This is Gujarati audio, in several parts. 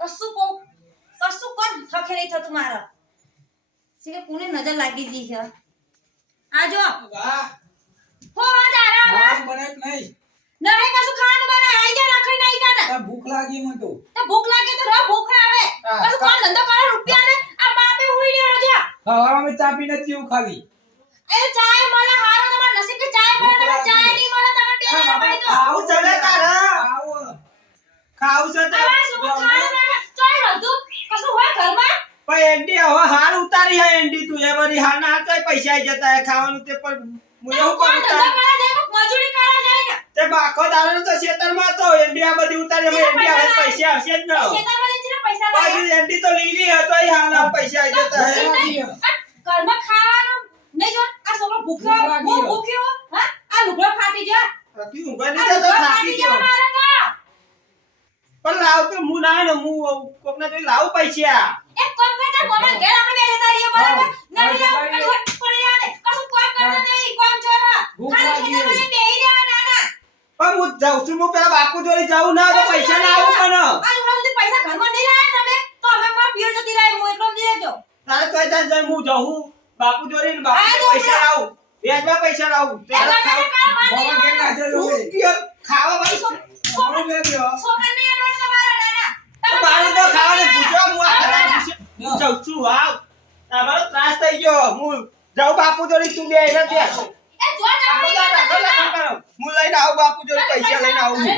કશું કોણ થકે નહીં થતું મારા સીકે પુને નજર લાગી જી છે આ જો વાહ હો દારા ખાવાનું બને કે નહીં નહીં કશું ખાવાનું બને આઈ જા રાખી નહીં કાના તા ભૂખ લાગી મને તો ભૂખ લાગે તો રો ભૂખ આવે કશું કોણ ધંધો કરે રૂપિયા ને આ બાપે હુઈ રહ્યો છે હવામાં ચા પીને જીવ ખાલી એ ચાય મને હારો તમાર નસીબ કે ચાય મળે ને ચાય નહીં મળે તમે બે ભાઈ તો આવું ચલે તારા આવો ખાવ છે તો આ શું ખાવાનું ચાય વધુ કશું હોય ઘરમાં પણ એન્ડી હવે હાર ઉતારી હે એન્ડી તું એ વરી હાર ના તો પૈસા આઈ જતા હે ખાવાનું તે પણ મુએ હું કોણ કરું ધંધો કરે છે મજૂરી કરે જાય ને તે બાખો દાડો તો ખેતરમાં તો એન્ડી આ બધી ઉતારી હવે એન્ડી હવે પૈસા આવશે જ ન ખેતરમાં જઈને પૈસા લાગે બાકી એન્ડી તો લીલી હતો એ હાર ના પૈસા આઈ જતા હે ઘરમાં ખાવાનું નહીં જો આ છોકરો ભૂખ્યો હા આ લુગડો ફાટી જા બાકી ઊંઘવા નહીં જતો થાકી ગયો પણ લાવ કે હું ના ને હું કોકના તો લાવ પૈસા એક કામ કરતા મોમાં ઘેર આપણે બે જતા રહીએ બરાબર નહીં પડી આવે કશું કામ કરતા નહીં કામ છોડવા ખાલી ખેતરમાં બેહી રહ્યા નાના પણ હું જાઉં છું હું પેલા બાપુ જોડે જાઉં ના તો પૈસા ના આવું પણ આ સુધી પૈસા ઘરમાં નહીં લાયા તમે તો અમે માં પિયર જતી રહી હું એટલો દે જો તારે કોઈ જાય હું જાઉં બાપુ જોડે ને બાપુ પૈસા લાવું વ્યાજમાં પૈસા લાવું ખાવા ભાઈ છોકરાને અડવાડ તમારા નાના મારે તો ખાવાનું પૂછો હું આ જાઉં છું આવ તમારો ત્રાસ થઈ ગયો હું જાઉં બાપુ જોડે તું બે એને દે એ જો હું લઈને આવું બાપુ જોડે પૈસા લઈને આવું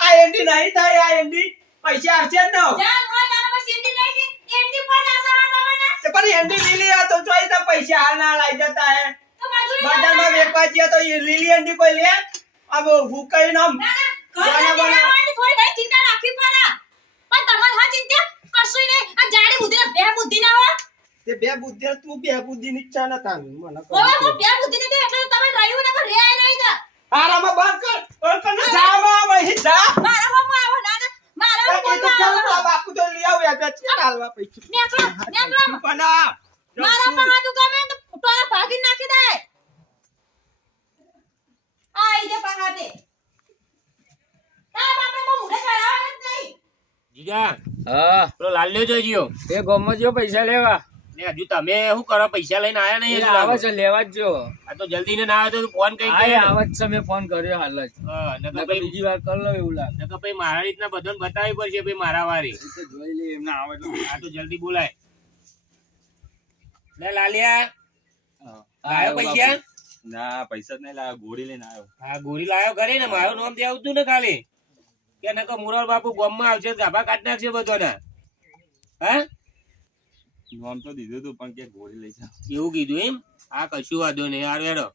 આ એન્ડી નહીં થાય આ એન્ડી પૈસા આવશે જ ન જાન હોય ના બસ એન્ડી નહીં એન્ડી પર આસા તમને પણ એન્ડી લીલી આ તો જોઈ તો પૈસા હાલ ના લઈ જતા હે તો મજૂરી બજારમાં વેચવા જઈએ તો એ લીલી એન્ડી કોઈ લે अब ભૂકાઈ નામ થોડી ઘણી ચિંતા રાખવી પડે પણ તમારે હા ચિંતા કશું નહીં આ જાડી બુદ્ધિ ને બે બુદ્ધિ ના હોય તે બે બુદ્ધિ તું બે બુદ્ધિ ની ઈચ્છા ન તાન મને ઓય હું બે બુદ્ધિ ને એટલે તમે રહ્યું ને રે નહીં દા આરામાં બંધ કર ને જામાં વહી જા મારા હો આવો ના મારા હો તો ચાલ બાપુ તો લઈ આવ યાદ છે હાલવા પૈસા નેકળો પણ મારા પર હાથ ગમે તો ટોળા ભાગી નાખી દે આઈ જે પહાતે તા બાપે કો મુઢે ચડાવે જ નહીં જીજા હા પેલો લાલ્યો જોઈયો એ ગોમમાં જો પૈસા લેવા ને હજુ તમે શું કરો પૈસા લઈને આયા નહીં એ આવે છે લેવા જ જો આ તો જલ્દી ને ના આવે તો ફોન કઈ આ આવે જ છે મેં ફોન કર્યો હાલ જ હા નકર નકર ભાઈ બીજી વાર કર લો એવું લાગે નકર ભાઈ મારા રીતના બધાને બતાવી પડશે ભાઈ મારા વારી એ તો જોઈ લે એમને આવે તો આ તો જલ્દી બોલાય લે લાલિયા આયો પૈસા ના પૈસા જ નહીં લાવ્યો ગોળી લઈને આવ્યો હા ગોરી લાયો ઘરે ને મારું નામ દે આવતું ને ખાલી કે નકર મુરલ બાપુ ગામમાં આવશે ગાભા કાઢ નાખશે બધાને હા નામ તો દીધું તું પણ કે ગોળી લઈ જા એવું કીધું એમ આ કશું વાંધો નહીં યાર હેડો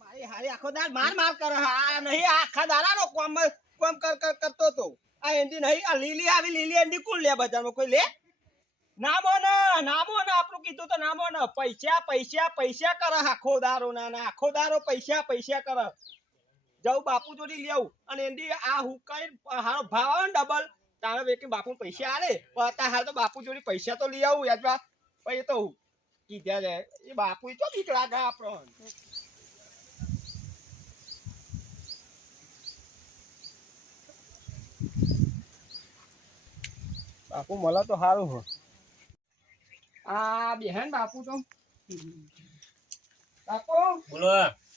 મારી હારી આખો દાડ માર કરે આ નહીં આખા દાડાનો કોમ કરતો તો આ એન્ડી નહીં આ લીલી આવી લીલી એન્ડી કોણ લે બજારમાં કોઈ લે નામો ને આપણું કીધું તો નામો ને પૈસા કરે આખો દારો ના આખો દારો પૈસા કરે જાઉં બાપુ જોડી લેવું અને એન્ડી આ હુકાઈ હારો ભાવ આવે ને ડબલ તારે વેકે બાપુ પૈસા આલે પણ હાલ તો બાપુ જોડી પૈસા તો લઈ આવું યાદ પછી તો કીધા જાય એ બાપુ તો બીક લાગે આપણો બાપુ મળે તો સારું હો આ બેહન બાપુ તો બાપુ બોલો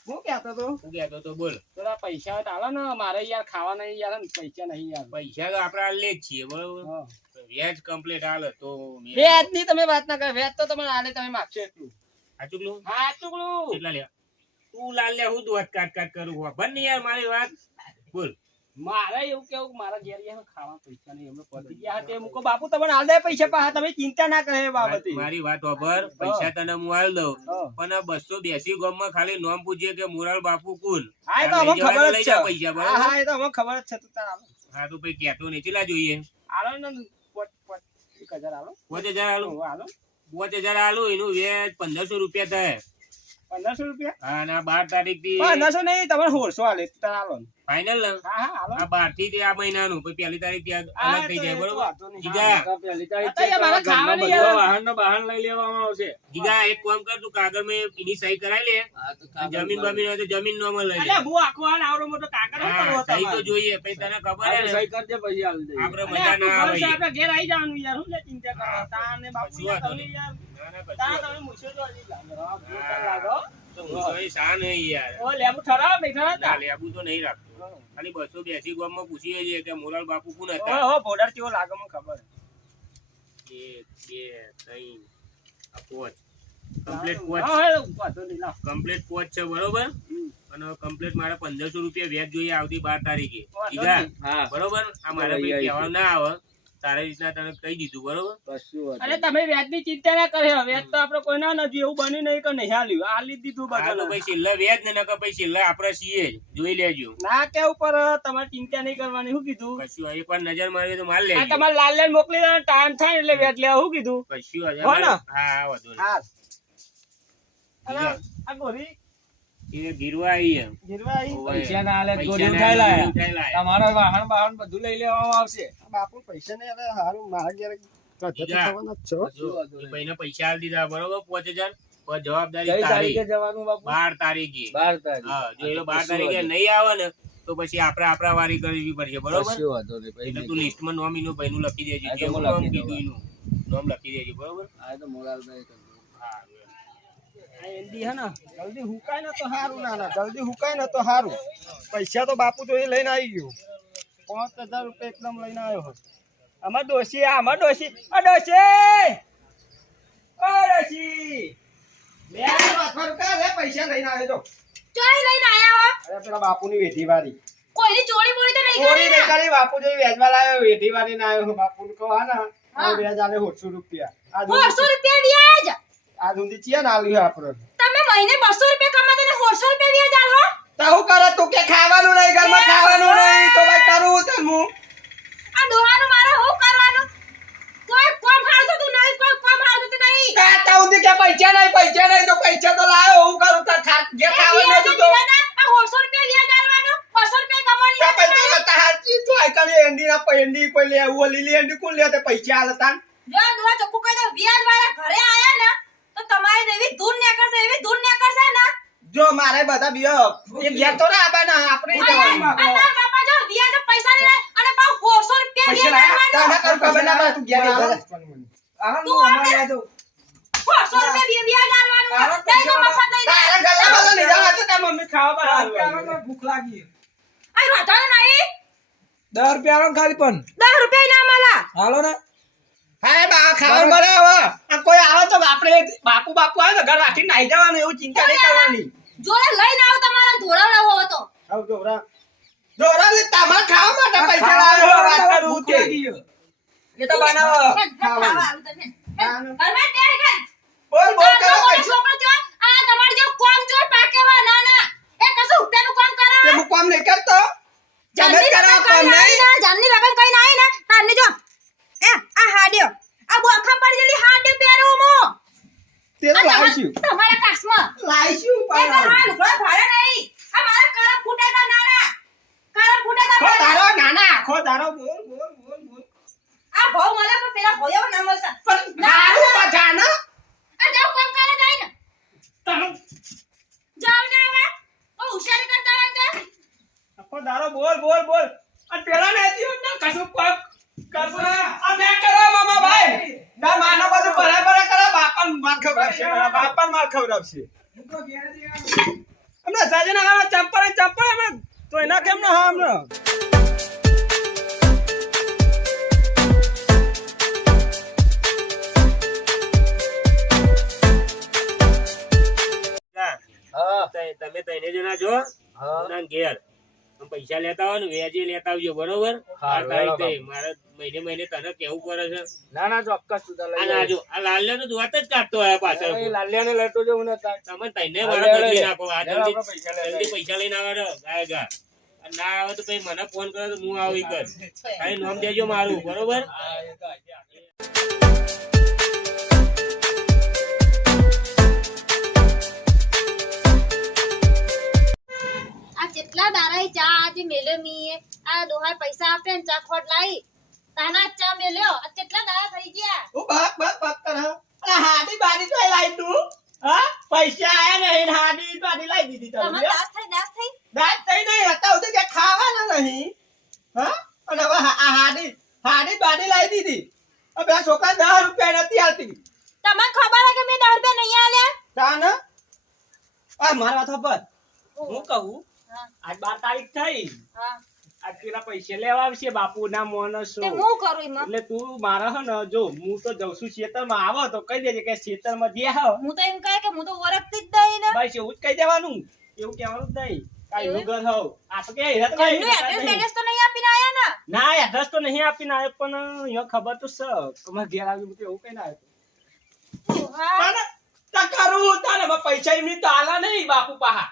હું કહેતો તો શું કહેતો તો બોલ થોડા પૈસા આલે ને મારે યાર ખાવા નહીં યાર પૈસા નહીં યાર પૈસા તો આપણે લે જ છીએ બરોબર વ્યાજ કમ્પ્લીટ હાલે તો વ્યાજ ની તમે વાત ના કરો વ્યાજ તો તમે આલે તમે માગશો એટલું આ ચૂકલું હા ચૂકલું કેટલા લે તું લાલ લે હું દોત કાટ કરું હો બન યાર મારી વાત બોલ મારે એવું કેવું મારા ઘેર યાર ખાવા પૈસા નહીં એમને પડી ગયા તે મુકો બાપુ તમને આલ દે પૈસા પાછા તમે ચિંતા ના કરે બાબતે મારી વાત વાપર પૈસા તને હું આલ દઉં પણ 280 ગામમાં ખાલી નામ પૂછીએ કે મુરાલ બાપુ કોણ હા એ તો અમને ખબર જ છે પૈસા હા હા એ તો અમને ખબર જ છે તું તાર આલો હા તો ભાઈ કેતો નહીં ચેલા જોઈએ આલો ને 1000 આલો 5000 આલો આલો 5000 આલો એનું વ્યાજ 1500 રૂપિયા થાય 1500 રૂપિયા હા ના 12 તારીખ થી 1500 નહીં તમને 1600 આલે તાર આલો ફાઇનલ ને હા હા હાલો આ 12 થી તે આ મહિનાનું પછી પહેલી તારીખ ત્યાં હા, અલગ થઈ તો જાય એ તો બરોબર વાંધો નહીં. જીગા પહેલી તારીખ અત્યારે છે, મારે તો ઘરમાં ખાવાની બધો યાર. વાહન ને બહાન લઈ લેવામાં આવશે. જીગા એક કામ કર તું કાગળ માં એની સહી કરાવી લે જમીન બમીન હોય તો જમીન નો લઈ લે અલ્યા હું આખો હાલ આવડો મોટો કાગળ હું કરવો હા સહી તો તમારે? જોઈએ પછી તને ખબર હે આજે ને સહી કરજે પછી હાલ દઈએ. આપડે અલ્યા, મજા ના આખું ઘર છે, આવે આપણે ઘેર આઈ જવાનું યાર હું લે ચિંતા કરો તાને બાપુ કશું યાર વાંધો તમે નહીં. યાર ના, ના, કશું તાને વાંધો તમે મૂછો તો હજી લાગો. હા, ભૂલ હા. લાગો. તો હું સહી શા નહીં યાર ઓ લેબુ ઠરાવ બેઠા ના હતા લેબુ તો નહીં રાખતો ખાલી 280 ગામમાં પૂછીએ છીએ કે મોરાલ બાપુ કોણ હતા ઓહો બોર્ડર કેવો લાગે મને ખબર 1 2 3 આ 5 કમ્પ્લીટ 5 હા હા વાંધો નહીં લાવ કમ્પ્લીટ 5 છે બરોબર હમ. અને કમ્પ્લીટ મારે 1500 રૂપિયા વ્યાજ જોઈએ આવતી 12 તારીખે વાંધો ઠીકા નહીં. હા બરોબર આ મારે લઈ ભાઈ આવીશું. કહેવાનું ના આવે તારી રીતના તને કહી દીધું બરોબર કશું વાંધો અરે તમે વ્યાજની ચિંતા ના કરે વ્યાજ તો આપણે કોઈ ના નથી એવું બની નહીં કે નહીં હાલ્યું હાલી જ દીધું આ તો બધું ભાઈ છેલ્લા વ્યાજ ને નકર પછી છેલ્લા આપણે છીએ જ જોઈ લેજો ના કે ઉપર તમારે ચિંતા નહીં કરવાની શું કીધું કશું એકવાર નજર મારી તો માર આ લેજો તમારે લાલ લાલ મોકલી દેવાનો ટાઈમ થાય એટલે વ્યાજ લેવા શું કીધું કશું હજાર હો ને? હા વધુ નહીં. હા અને બીજા? આ ગોરી એ ગીરવા આવી એમ ગીરવા આવી ઓવે. પૈસા ના આલે તો પૈસા ગોળી ના ઉઠાઈ આલે, લાયા. ઉઠાઈ લાયા. તમારા વાહન બાહન બધું લઈ લેવામાં આવશે. બાપુ પૈસા નહીં આલે હારું મારા ઘેર બીજા? થવાના જ છો જો, એ ભાઈને પૈસા આલી દીધા બરોબર 5000 પણ જવાબદારી કઈ તારી તારીખે જવાનું બાપુ? 12 તારીખે 12 તારીખ. હા જો એ 12 કશું તારીખે વાંધો નહીં આવે ને તો પછી આપણે આપણા વારી કરવી પડશે બરોબર કશું વાંધો નહીં. પછી એટલે તું લિસ્ટમાં નોમ એનું ભાઈનું લખી દેજે હા, તો જેવું હું નામ લખી કીધું દઉં. એનું નામ લખી દેજે બરોબર આ તો મોરાલભાઈ કરજો. હા આ એન્ડી હે ને જલ્દી હુકાય ને તો હારું ના ના જલ્દી હુકાય ને તો હારું પૈસા તો બાપુ તો એ લઈને આવી ગયો 5000 રૂપિયા એકદમ લઈને આવ્યો હોય અમાર ડોશી અમાર ડોશી ઓ ડોશી ઓ ડોશી લે વાતમાં રૂપિયા લે પૈસા લઈને આવ્યો તો ચોરી લઈને આયા હો અરે પેલા બાપુની વેઠી વાળી કોઈની ચોરી બોરી તો નહીં ચોરી કરી નહીં ને? કરી બાપુ જોઈ વેચવા લાવ્યો વેઠી વાળી ના આવ્યો બાપુને કહો હા ને હા. વ્યાજ આલે 800 રૂપિયા આ 400 રૂપિયા વ્યાજ આ સુધી ચિયા ના આલ્યું આપણે તમે મહિને 200 રૂપિયા કમાતા ને 400 રૂપિયા વ્યાજ આલો તો હું કરે તું કે ખાવાનું નહીં ઘરમાં ખાવાનું નહીં તો ભાઈ કરું તને હું આ ડોહાનું મારે હું કરવાનું કોઈ કોમ હાલતું તું નહીં કોઈ કોમ હાલતું તું નહીં કાતા ઉંધી કે પૈસા નહીં તો પૈસા તો લાયો હું કરું તો જે ખાવાનું વ્યાજ હતું તો દીધા તા, આ 400 રૂપિયા વ્યાજ આલવાનું 200 રૂપિયા કમાણી તો હતી પૈસા તો હાચી તો આઈકણે એન્ડી ના એન્ડી કોઈ લે આવું લીલી એન્ડી કોણ લે તે પૈસા આલતા જો દુઆ ચોખ્ખું કહી દઉં વ્યાજ વાળા ઘરે આયા ને તો તમારે એવી ધૂન નીકળશે ને જો મારે બધા બીયો એ ઘેર તો ના આબાના આપણે ઈ જવાનું અને તારા બાપા જો વ્યાજ પૈસા નહીં લાય અને પાછું 400 રૂપિયા પૈસા વ્યાજ લાયા આલવાનું તને કરું ખબર ના પડે તું ઘેર તું આવા આને 400 રૂપિયા વ્યાજ આલવાનું નહીં તો મફત નહીં તારા ગલ્લા બધા લઈ જવા તો તાર મમ્મી ખાવા બનાવવા ભૂખ લાગી આ રોટાનો નહીં 10 રૂપિયા ખાલી પણ 10 રૂપિયા ના મળા હાલો ને હા બા ખાવા બનાવો આ કોઈ આવે તો આપણે બાપુ આવે ને ઘર રાખીને નાઈ જવાનું એવું ચિંતા નહીં કરવાની જોડે લઈને આવ તમારા ધોળાવડા હો તો આવ જોરા જોરા લે તમાર ખાવા માટે પૈસા લાવ્યો વાત કરું ભૂખ તે લાગી છે. એ તો બનાવો ખાવા આવું તને ઘરમાં તેડ કર બોલ બોલ કરો મોટો છોકરો જો આ તમાર જો કોમ ચોર પાકેવા ના ના એ કશું ઉપેનું કામ તે કરાવે હું કામ નહીં કરતો તમે કરો કામ નહીં જાનની લગન કઈ નાઈ ને તારને જો એ આ હાડ્યો આ બોખા પર જેલી હાડે પહેરું મો તે તો લાવીશું તમારા કાસમાં લાવીશું એ તો પણ હાલ ઘર ભાડે નહીં આ મારા કરા ફૂટેતા નાના કરા ફૂટેતા ખો તારો નાના આખો તારો બોલ બોલ બોલ બોલ આ ભાવ મળે પણ પેલા ભોયો ના મળતા પણ મારું પજાનો આ જાવ કામ કરે જાય ને તારો જાવ ને હવે ઓ હુશારી કરતા હોય તો આખો તારો બોલ બોલ બોલ આ પેલા ને દીયો ને કશું કોક કરશો આ મે કરો મામા ભાઈ ના માનો બધું બરાબર કરો બાપન માર ખવડાવશે બાપન માર ખવડાવશે હમણાં સાજના ગાવા ચંપલ હમણાં તો એના કેમ ના હા હમણાં હા તમે તઈને જણા જો હા ના ઘેર આમ પૈસા લેતા હોય ને વ્યાજે લેતા આવજો બરોબર હા, 12 તારીખે બરાબર. મારે મહિને તને કેવું પડે છે ના ના ચોક્કસ તું તાર લઈ આ ના જો આ લાલ્યા નો દુવાત જ કાઢતો હોય પાછળ એ લાલિયાને લેતો જવું ને તાર. તમે તઈને હા, મારા લે, લે, બદલી લે. નાખો આ લે, જલ્દી આપણે પૈસા લેતા જલ્દી પૈસા લઈને આવે રો ગાય ગા અને ના આવે તો પછી મને ફોન કરો તો હું આવી કર ખાલી નામ દેજો મારું બરોબર હા, એ તો આજે આ જેટલા દારા ચા આજે મેલ આપે ને ચા ખોટ લાવી તાના જ ચા મેલ્યો આ કેટલા દાડા થઈ ગયા હું બક કર અરે હાડી બાડી તો લાઈ તું હા પૈસા આયા નહીં ને હાડી બાડી લાઈ દીધી તમે તમે દાસ થઈ દાંત થઈ નહીં હતા ઉધે કે ખાવાના નહીં હા અને હવે હાડી બાડી લાઈ દીધી હવે આ છોકરા 10 રૂપિયા નથી આલતી તમને ખબર હે કે મેં 10 રૂપિયા નહીં આલ્યા તાન આ મારા થપ્પર હું કહું હા આજ 12 તારીખ થઈ હા આજ પેલા પૈસા લેવા આવશે બાપુના મોનસો તે હું કરું એમાં એટલે તું મારા હે ને જો હું તો જઉં છું ખેતરમાં આવો તો કહી દેજે કે ખેતરમાં જે આવો હું તો એમ કહે કે હું તો ઓળખતી જ નહીં ને બસ એવું જ કહી દેવાનું એવું કહેવાનું જ નહીં કાઈ એવું? નું ઘર હોવ આ તો કે હેરા તો કઈ ઘરનું એડ્રેસ બેડ્રેસ તો નહીં આપીને આયા ને ના એડ્રેસ તો નહીં આપીને આવ્યો પણ અહીંયા ખબર તો છે તમારે ઘેર આવી હું તો એવું કઈ ના આવ્યો હા પણ તકારું તારે હવે પૈસા એમની તો આલા નહીં બાપુ પાહા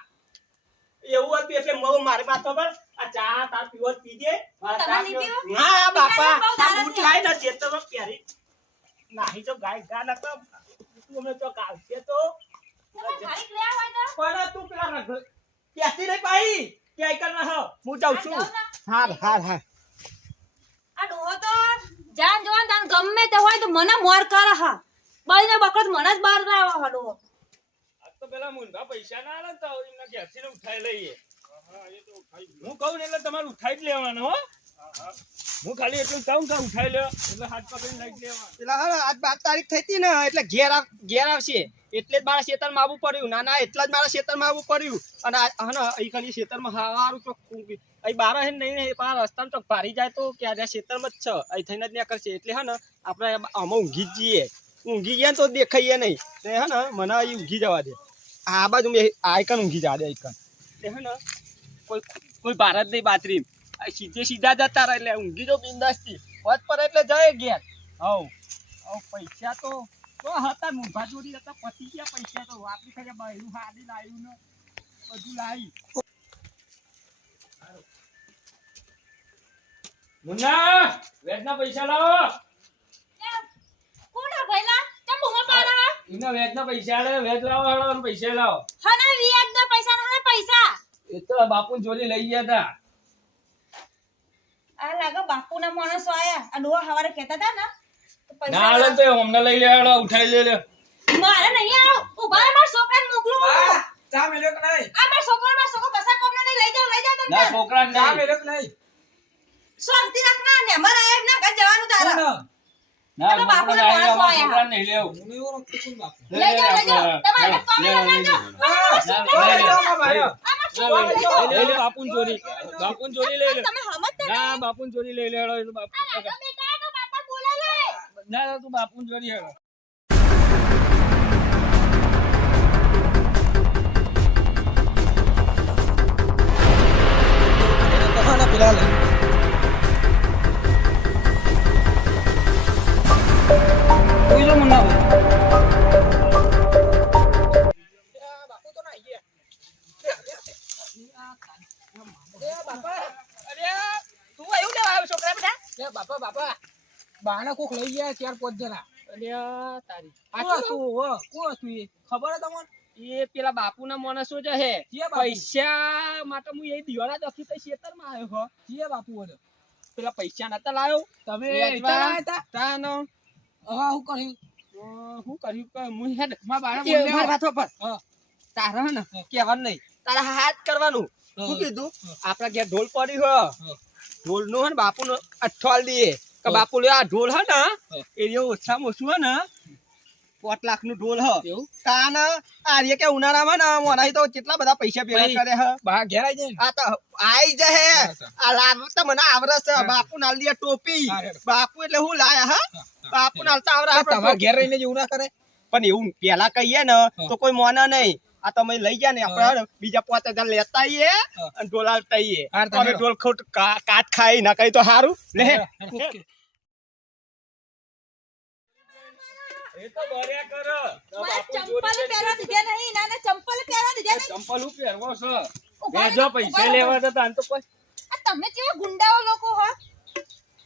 એવું હતું એટલે મારી વાત પર આ ચા તાર પીવો જ પીજે મારા તમે ચા નહીં પીવો. પીવો? હા બાપા બહુ આ દાડા બૂટ થયા. લાઈ ને જેતરમાં પહેરી નાહી તો ગાય ગા નતો તું અમને તો કાલશે તો તમે ઘડીક રહ્યા હોય તો પણ તું પેલા રઘ- પેસી નહીં પાઈ કે આઈકન ના હો હું જાઉં છું જાઉં ના. હા આ ડોહો તો જાન જોવાન તાન ગમે તે હોય તો મને મોર કરે હા બળીને બકરો તો મને જ બહાર ના આવે હા ડોહો આજ તો પેલા મુંડા પૈસા ના આલે ને તો એમના ઘેરથી ને ઉઠાઈ લઈએ હું કહું ને એટલે તમારે ઉઠાઈ જ લેવાનો હો હું ખાલી એટલું કહું કે ઉઠાઈ લે એટલે હાથ પકડીને લઈ જ લેવાનો પેલા હા આજ 12 તારીખ થઈ હતી ને એટલે ઘેર આવશે એટલે જ મારા ખેતરમાં આવવું પડ્યું ના એટલા જ મારા ખેતરમાં આવવું પડ્યું અને હા ને અહીં ખાલી ખેતરમાં હારું ચોખ્ખું અહીં બાર હે નહીં ને પાર રસ્તામાં ચોક ભારી જાય તો કે આજે ખેતરમાં જ છે અહીં થઈને જ નીકળશે એટલે હે ને આપણે આમાં ઊંઘી જ જઈએ ઊંઘી ગયા તો દેખાઈએ નહીં તે હે ને મને અહીં ઊંઘી જવા દે આ બાજુ આઈકન ઊંઘી જવા દે આઈકન તે હે ને કોઈ ભારત નહીં બાતરી સીધા જતા રહે એટલે ઊંઘી જો બિંદાસથી વચ પર એટલે જાય ઘેર હવ પૈસા તો હતા મુંભા જોડી હતા પતી ગયા પૈસા તો વાપરી ખાલી બહેરું હાડી લાવ્યું ને બધું લાવી મુન્ના વેજના પૈસા લાવો કોના ભઈલા તમ બુમા પાડા એના વેજના પૈસા આલે વેજ લાવો હેડો અને પૈસા લાવો હને વિયાજના પૈસા ના પૈસા એ તો બાપુ ચોરી લઈ ગયા હતા આ લાગે બાપુના માણસો આયા આ ડોહા હવારે કહેતા હતા ને તો ના આલે પૈસા તો અમને લઈ લે હેડો ઉઠાઈ લે મારે નહીં આવો ઉભા રહો, મારા છોકરાને મોકલું હું. ચા મેલ્યો કે નહીં આ મારા છોકરો કશા કોમને નહીં લઈ જાઓ તમે ના છોકરા ચા ના મેલ્યો કે નહીં શાંતિ રાખના ને અમારે આયા ના ઘર જવાનું તારે કોણ? ના તો બાપુને છોકરા માણસો આયા. છોકરા નહીં લેવું હું નહીં ઓળખતો કોણ બાપુ. લઈ જાઓ તમારે કોમે લગાડજો બાપુન ચોરી લઈ લે તમે સમજતા ના બાપુન ચોરી લઈ લે હેડો એનું બાપુ બેટા તો બાપા બોલાવે ના તું બાપુન ચોરી હેડો પેલા લે કોઈ જો મુન્ના બાપુ તો ના તું એવું લેવા આવ્યો છોકરા બેટા બાપા બાના કોક લઈ ગયા 4-5 જણા અલ્યા તારી કોણ હતું એ ખબર હે તમને એ પેલા બાપુના માણસો જ હે કે બાપુ? પૈસા માટે હું એ દિવાળા દખી તો ખેતરમાં આવ્યો હો કે બાપુ બોલો પેલા પૈસા નતા લાયો તમે વેચવા એટલા હતા તાનો હા હું કર્યું શું કર્યું કે હું હેડ માં બાણા એ બોલ્યા મારા વાતો પર હા તારા હે ને કહેવાનું નહીં તારા હાથ કરવાનું શું કીધું આપણા ઘેર ઢોલ પડ્યું હો ઢોલ નું હે ને બાપુ નો અઠવાલ દઈએ કે બાપુ લે આ ઢોલ હે ને એ ઓછામાં ઓછું હે ને 5 લાખ નું ઢોલ હ એવું તાન આ રે કે ઉનાળામાં ને મોરાઈ તો કેટલા બધા પૈસા ભેગા કરે હ બહાર ઘેર આવી જાય ને આ તો આઈ જહે આ લાડુ તો મને આવરસ બાપુ નાલ દે ટોપી હા, હેડ. બાપુ એટલે હું લાયા હા બાપુ નાલતા આવરા તમારા ઘેર રહીને જેવું ના કરે પણ એવું પેલા કહીએ ને તો કોઈ મોને નહીં આ તમે લઈ ગયા ને આપણે બીજા 5000 લેતા આઈએ અને ઢોલ આલતા આઈએ હાર તમે અમે ઢોલ ખોટ કાટ ખાઈ ના કઈ તો હારું લે એ તો બર્યા કરો ચંપલ પહેરવા દીધે નહીં ના ચંપલ પહેરવા દીધે નહીં ચંપલ હું પહેરવો છો ઉભા વેજો રહો, પૈસા ઉભા રહો. લેવા જતા ને તો કોઈ આ તમે કેવા ગુંડાઓ લોકો હો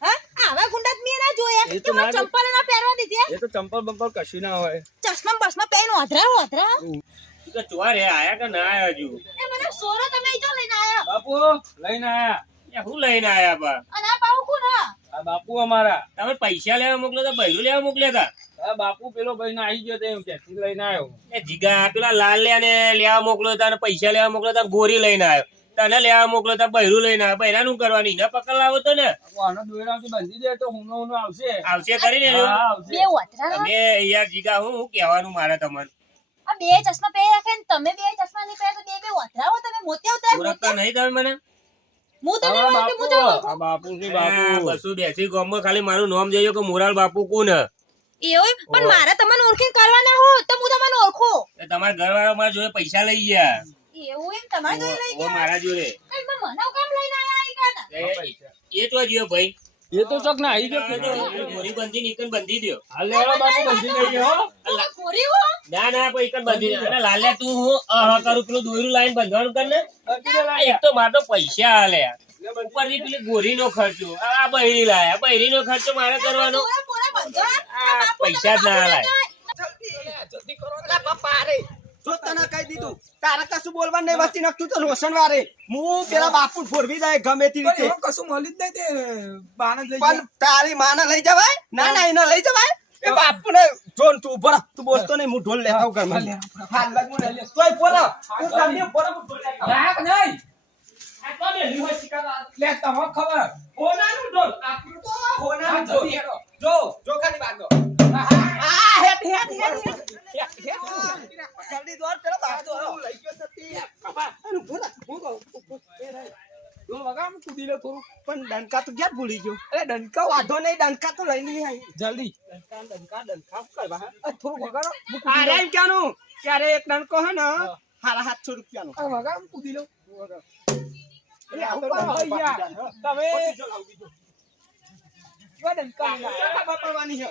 હા આવા ગુંડા મેં ના જોયા એ તો કે ના જો- ચંપલ ના પહેરવા દીધે એ તો ચંપલ બંપલ કશું ના હોય ચશ્મા બસમાં પહેરીને ઓધરા તો ચોર હે આયા કે ના આયા હજુ એ મને સોરો તમે જો લઈને આયા બાપુ લઈને આયા એ હું લઈને આયા બા અને આ પાઉ કોણ હા આ બાપુ અમારા તમે પૈસા લેવા મોકલો તો બૈરું લેવા મોકલ્યા હતા આ બાપુ પેલો ભાઈ આવી ગયો તો એમ ક્યાંથી લઈને આવ્યો એ જીગા પેલા લાલ ને લેવા મોકલો હતા અને પૈસા લેવા મોકલો હતા ગોરી લઈને આવ્યો તને લેવા મોકલો હતા બૈરું લઈને આવ્યો બૈરાનું કરવાની ને પકડ લાવો તો ને આનો દોરાથી બંધી દે તો હુનો આવશે આવશે કરીને હા આવશે બે વતરા તમે યાર જીગા હું કહેવાનું મારે તમારે આ બે ચશ્મા પહેરી રાખે ને તમે બે ચશ્મા નહીં પહેરે તો બે વતરાઓ તમે મોતિયા ઉતારે ઓળખતા નહીં તમે મને હું તો આ નહીં ઓળખતી, હું તો બાપુ આ બાપુ છે આ બાપુ બસુ બેસી ગામમાં ખાલી મારું નામ જઈએ કે મોરાલ બાપુ કોણ એવું પણ મારે તમને ઓળખીને કરવાના હો તો હું તમને ઓળખું તમારા ઘરવાળા મારા જોડે પૈસા લઈ ગયા એવું એમ તમારે જોડે લઈ ઓ ગયા મારા જોડે કઈ મને કામ લઈને આયા આ કાના એ તો જીઓ ભાઈ એ તો ચોક ના આવી ગયો ગોરી બંધી નીકળ બંધી દ્યો હાલ લેવા બાપુ બંધી દઈ ગયો તમે ખોરી હો ના ભાઈ એકન બંધી દે અને લાલ્યા તું હું કરું પેલું દોયરું લાઈન બંધવાનું કર ને આ એક તો મારે તો પૈસા હાલે ઉપરથી પેલી ગોરી નો ખર્ચો આ બૈરી લાયા બૈરી નો ખર્ચો મારે કરવાનો પોરા પોરા બંધો આ પૈસા જ ના હાલાય જલ્દી કરો અલા પપ્પા રે જો તને કહી દીધું તારે કશું બોલવાનું નહીં વસ્તી નખતું તો રોશન વારે હું પેલા બાપુ ફોરવી જાય ગમે તે રીતે એમાં કશું મળી જ નહીં તે બાને જ લઈ પણ તારી માને લઈ જવાય ના ના એને લઈ જવાય એ બાપુને જોન તું ઉભો રહો. તું બોલતો નહીં હું ઢોલ લેતા આવું ઘરમાં હાલ લાગ મને લે તોય બોલો તું તમને બોલો હું ઢોલ લેતા આવું. રાખ નહીં આ તો બે લીવા શિકારા લે તમને ખબર હોનાનું ઢોલ આપણું તો હોનાનું ઢોલ જલ્દી હેડો. જો ખાલી બાંધો આ હેટ જલ્દી દોડ પેલો બાપુ લઈ ગયો સતી અરે બોલા હું કહું ઢોલ વગાડ હું કૂદી લે થોડું પણ ડંકા તો ક્યાં ભૂલી ગયો અરે ડંકા વાંધો નહીં ડંકા તો લઈ લઈ આવી જલ્દી ડંકા કરવા થોડું વગાડો હું કૂદી અરે લઉં. એમ ક્યાંનું ક્યારે એક ડંકો હે ને હારા 700 રૂપિયાનો આ વગાડ હું કૂદી લઉં એ આ તો પણ ડંકો યાર, પાડી જાય. તમે બીજો લાવ, બીજો. કેવા ડંકા વગાડો? ખબર પડવાની છે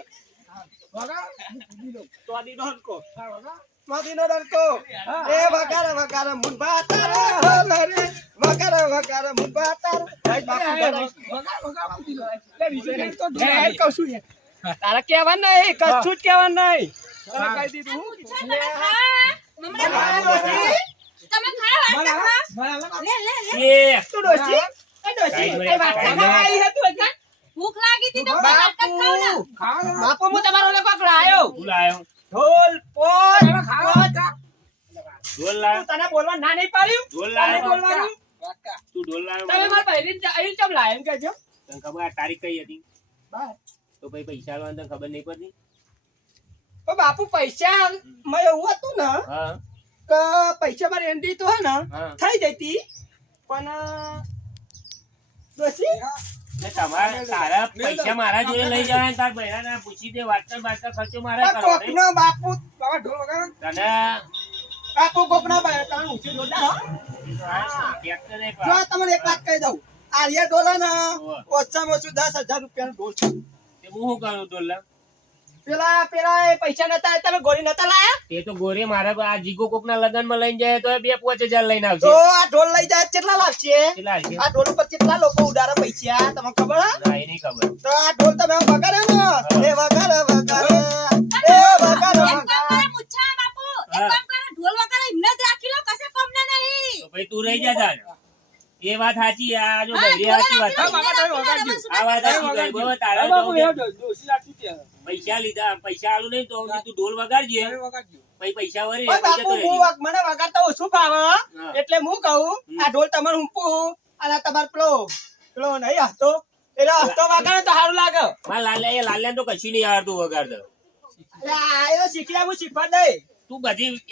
વગાડ હું કૂદી લઉં. તો આદી ડંકો હા, વગાડ. માદીનો ડંકો એ વગાર મુંબા તારે હોલે રે વગાર મુંબા તારે જય બાપુ વગાડ, જય. વગાડ હું કૂદી લઉં. લે બીજો ડંકો તો એ ઢોલ. કહું છું યાર. તારે કહેવાનું નહીં કશું જ કહેવાનું નહીં તને હા. કહી દીધું તમે ખા મમરા ખા તમે ખા વાટકા ખા બરાબર. લે લે લે એ તું ડોશી એ ડોશી એ વાત ખાવા આવી હતી એટલે ભૂખ લાગી હતી તો વાટકા ખાવ ને ખાવા બાપુ હું તમારો ઓલો કોક લાયો તું લાયો ઢોલ પોત ખાવા ઢોલ લાયો તું તને બોલવા ના નહીં પાડ્યું ઢોલ તને લાયો બોલવાનું તું ઢોલ લાયો તમે મારા પહેરી અહીં ચમ લાયો એમ કહેજો તને ખબર આ તારીખ કઈ હતી બાય. તો પછી પૈસા આલવાનું તને ખબર નહીં પડતી પણ બાપુ પૈસા મેં એવું હતું ને હા કે પૈસા મારી એન્ટ્રી તો હે ને હા. થઈ જતી પણ ડોશી ને તમારે તારા પૈસા મારા જોડે લઈ જવાય ને તાર બૈરાને પૂછી દે વાટકા બાટકા ખર્ચો મારે કરવાનો નહીં. કોકનો બાપુ બાબા ઢોલ વગાડો. તને બાપુ કોકનો બાય તમે ઊંચી જોતા હો ટ્રેક્ટર નહીં જો પાડ. તમને એક વાત કહી દઉં આર્યા ડોલા ને હોવે. ઓછામાં ઓછું 10,000 રૂપિયાનો ડોલ છે તે હું શું કરું ઢોલ લા? પેલા એ પૈસા નતા તમે ગોળી નતા લાયા તે તો ગોરી મારા આ જીગો કોક ના લગન માં લઈને જાય તો 2-5 હજાર લઈને આવશે તો આ ઢોલ લઈ જાય કેટલા લાગશે કેટલા આવશે? આ ઢોલ ઉપર કેટલા લોકો ઉડાડે પૈસા તમને ખબર હે ના, એ નહીં ખબર તો આ ઢોલ તમે વગાડે ને એ વગાડે એ વગાડે એક કામ કરો મુચ્છા બાપુ એક હા. કામ કરો ઢોલ વગાડે એમને જ રાખી લો કશે કોમ ના નહીં તો ભાઈ તું રહી જા તાર. એ વાત સાચી આ જો હા, બૈરી સાચી વાત ઢોલ છે. રાખી લો, એમને રાખી લો, આ વાત સાચી ભાઈ. બરાબર, તારા બાપુ તો એ ડોસી લાગતી ત્યાં પૈસા લીધા પૈસા આલું નહીં તો તું ઢોલ વગાડજે વગાડજો. પછી પૈસા વરે ઓય પૈસા બાપુ તો હું રહેજે. મને વગાડતા ઓછું ભાવે હા. એટલે હું કહું આ ઢોલ તમારે ઊંપું અને આ તમારે પેલો નહીં હસતો એટલે હસતો વગાડે તો સારું લાગે મારા લાલ્યા તો કશું નહીં આવડતું વગાડતો. એટલે આ એ શીખી હું શીખવા દે તું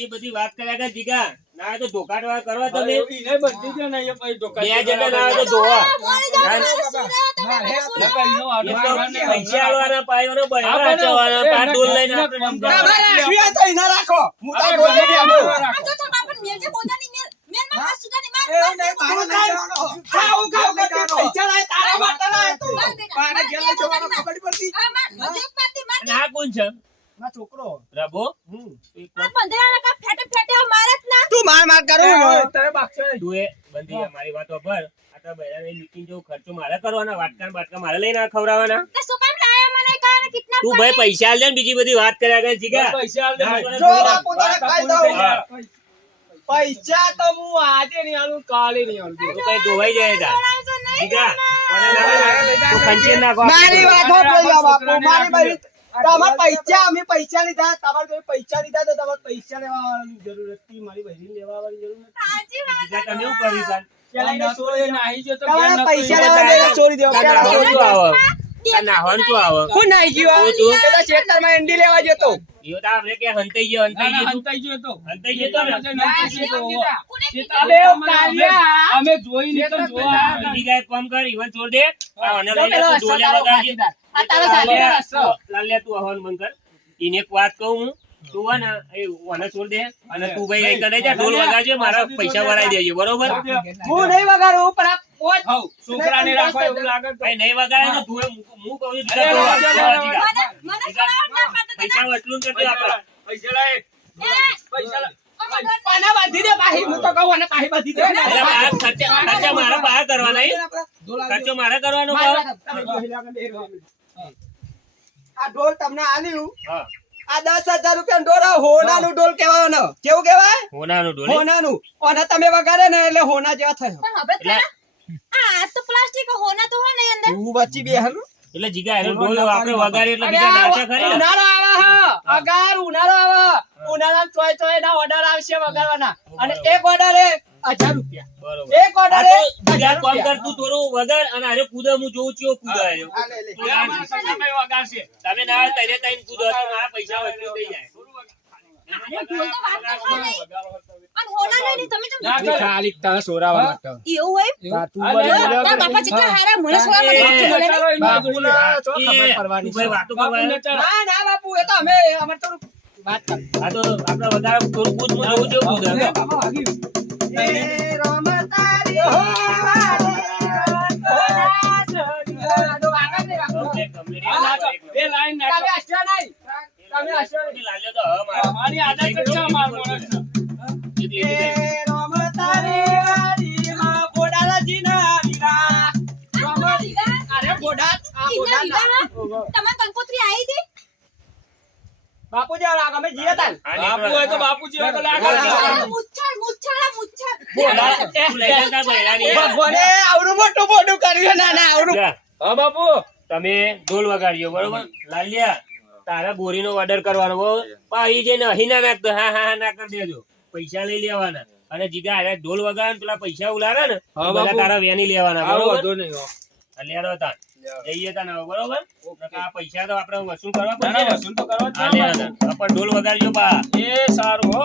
એ બધી વાત કર્યા કર જીગા ના હોય તો ધોકાટવા કરવા તમે એને બંધી દે ને એ પછી ધોકા બે જણા ના હોય તો ધોવા મોડી જાવ મારે સુરે તમે હા, મને સુરે. એટલે એનો આડો એ તો કરવાનો પૈસા આલવાના પાયોનો બૈરા આપણે વાંચવાના, એ પાર ઢોલ લઈને નક્કી આપણે નક્કી રમવાના. રાખવી હોય તો એના રાખો હું તો આપણે ઢોલ લઈ આવું. આ જો તો બાપન મેલ જે બોજાની મેલ મેલ માં હાથ સુધાની માર એવું નહીં, મારે નહીં જવાનો. ખાવું કરતી પૈસા લાય તારા માટે લાય તું મારે ઘેર લઈ જવાનો ખબર નહીં પડતી. આ માર મજે પાતી માર અને આ કોણ છે ના છોકરો રબો આ બંધરાના કા ફેટે ફેટે મારે જ ના તું માર માર કરું ઓય, તારે બાગશે નહીં. તું એ બંધી મારી વાતો ભર આટલા બૈરાને લૂંટીને જેવો ખર્ચો મારે કરવાના વાટકા ને બાટકા મારે લઈને ખવડાવવાના તે શું કામ લાયા મને કાને કિતના તું ભાઈ પૈસા આલ દે ને બીજી બધી વાત કર્યા કરે જીગા પૈસા આલ દે ભાઈ. જો બાપુ તને કહી દઉં હા. પૈસા તો હું આજે નહીં આલું, કાલે નહીં આલું. તો કઈ ધોવાઈ જાય તાર. બોલાવશો નહીં ઠીકા? તમને. તો ખંચેર નાખો. મારી વાત સાંભળો બાપુ, મારી બધી તમારે પૈસા, અમે પૈસા લીધા, તમારે કોઈ પૈસા લીધા તો તમારે પૈસા લેવા આવવાની જરૂર હતી, મારી બહેરી લેવા આવવાની જરૂર નથી. સાચી વાત ઠીકા, તમે શું કર્યું તાર? પેલા એને એ નાહી ગયો તો તમારે ઘેર પૈસા નતો લેવા આવ્યો. દે, છોડી દેવા. તાર નાહવાનું શું આવે? તાર નાહવાનું શું આવે? કોણ નાઈ ગયો? તું, તું. એ તો ખેતરમાં એંડી લેવા જતો. ઈયો તો આપણે કે હંતાઈ ગયો, ના, હંતાઈ ના, ગયો તું. હંતાઈ ગયો તો. હંતાઈ ગયો તો ને? હંતાઈ ગયો તો. કોને એ તો અબે, અમે- કાલિયા. અમે જોઈ નહીં તો જોવા આવ્યા હતા. બીજી ગાય કોમ કર, ઈવન છોડ દે. આ અને જો લઈને પેલો તું હસ્સો ઢોલે તારો વગાડજે. સાથીદાર. આ તારો સાથીદાર હસ્સો. લાલ્યા, તું હવન બંધ કર. એને એક વાત કહું હું, તું હે ને એ ઓને છોડ દે અને તું ભાઈ અહીં કરે જા, ઢોલ વગાડજે, મારા પૈસા ભરાઈ દેજે, બરોબર? હું નહીં વગાડું, પણ આ પોચ હઉ, છોકરાને રાખવા એવું લાગે તો. ભાઈ નહીં વગાડે તો તું હું કહું છું, અરે, ઢોલ અરે, વગાડ. અરે, અરે, અરે. મને છોડાવવા ના પાડતા પૈસા વસૂલ કરજો આપણે. પૈસા લાય. એ, પૈસા લાય. આને બાંધી દે પાહી, હું તો કહું આને પાહી બાંધી દે. એટલે બહાર ખર્ચા મારા બહાર કરવાના એ? ખર્ચો મારે કરવાનો કહો. આ ઢોલ તમને આલ્યું, હા, આ 10,000 રૂપિયા ઢોલ, આ હોનાનું ઢોલ કહેવાય. કેવું કહેવાય? હોનાનું ઢોલ. હોનાનું. અને તમે વગાડે ને એટલે હોના જેવા થયો. પણ હવે તો આ તો પ્લાસ્ટિક હોના તો હોય નહીં અંદર. હું વચ્ચી બેહન. એટલે જીગા એનો ઢોલ આપણે વગાડીએ એટલે બીજા નાચા ખરી ને? ઉનાળો આવે હ. અગાર ઉનાળો આવે. ઉનાળામાં ચોય ચોય ના ઓર્ડર આવશે વગાડવાના. અને એક ઓર્ડર એ 1000 રૂપિયા. બરોબર. એક ઓર્ડર આ એ તો બીજા 1000 કોમ રૂપિયા. કર, તું થોડું વગાડ અને આરે કૂદે હું જોઉં છું કૂદા આવ્યો. આ લે, લે. એ અમારા સગાભાઈ વગાડશે. તમે ના આવે તઈને તઈને કૂદો તો મારા પૈસા વસૂલ થઈ જાય. અરે ઢોલ તો વાત કરતો નહીં. અને હોના નહીં, તમે ના, તો ચાલ. એવું હોય. અરે, તારા બાપા જેટલા હારા મને છોડાવવા માટે બોલે ને. તું ભાઈ વાતો કરવા બાપુને આવ્યો? ચાલ. ના ના બાપુ, એ તો અમે અમાર તો વાત કર. આ તો આપણે વધારે થોડું કૂદ હું જોઉં છું કૂદ હવે. એ રમ તારી વાલી ઓકે, complete. આ નાચો. એ લાઈન નાચો. તમે હસવા નહીં. તમે હસવા નહીં. લાલ્યો તો હવે મારો. અમારી આદત જ છે અમારા માણસને. એટલી એટલી એ રમ તારી વાલીમાં ગોડાલાજીના વીરા. અરે ગોડા, આ ગોડાના. તમારે કંકોત્રી આવી હતી? બાપુજી હવે આગળ અમે જઈએ તાન. બાપુ હોય તો બાપુ જેવા તો લાગે. મુચ્છર, મુચ્છર, મુચ્છર. તું લઈ જા તાર બૈરાની. ભગવાને આવડું મોટું મોટું કર્યું. ના ના આવડું. જા. હા બાપુ. તમે ઢોલ વગાડ્યો બરોબર. લાલ્યા, તારા બોરીનો ઓર્ડર કરવાનો બરોબર. પાછી જે નહીં ના નાખતો હા હા હા ના કરી દેજો. પૈસા લઈ લેવાના અને જીગા અરે ઢોલ વગાડે ને પેલા પૈસા ઉલારે ને હા, એ બધા બાપુ. તારા વેની લેવાના આવો બરોબર. વાંધો નહીં, હો. લેરો તાન જઈએ તાન હવે બરોબર. નકર આ પૈસા તો આપણે વસૂલ કરવા ના, ના, પડશે ને. વસૂલ તો કરવા જ હા, છે લેરો બાપુ. તાન. પણ ઢોલ વગાડજો બા. એ સારું હો.